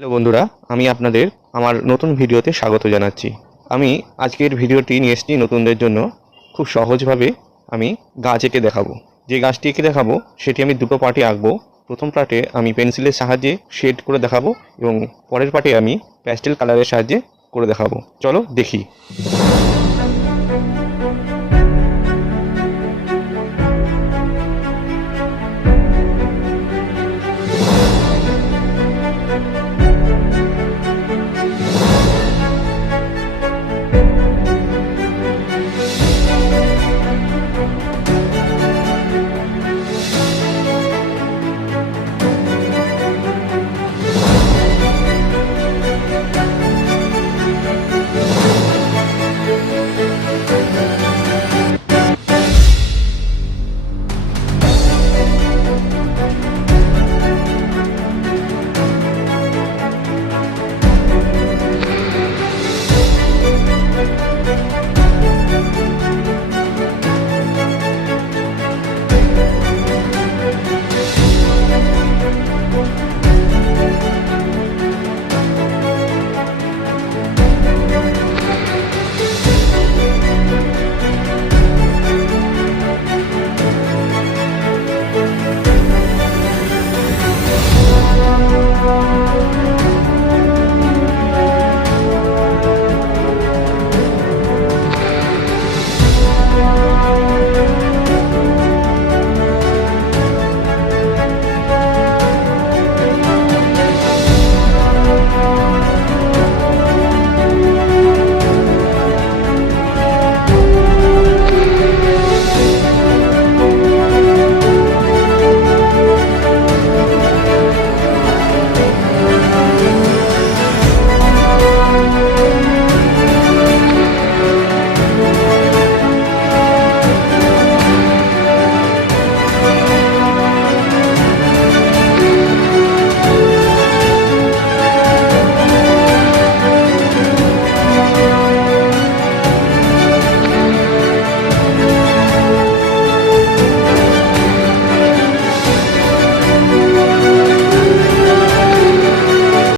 Hello বন্ধুরা, আমি আপনাদের আমার নতুন ভিডিওতে স্বাগত জানাচ্ছি। আমি আজকের ভিডিওটি নিয়ে এসেছি নতুনদের জন্য। খুব সহজভাবে আমি গাছ এঁকে দেখাবো। যে গাছটি এঁকে দেখাবো সেটি আমি দুটো পার্টে আঁকবো। প্রথম পার্টে আমি পেন্সিলের সাহায্যে শেড করে দেখাবো এবং পরের পার্টে আমি প্যাস্টেল কালারের সাহায্যে করে দেখাবো। চলো দেখি।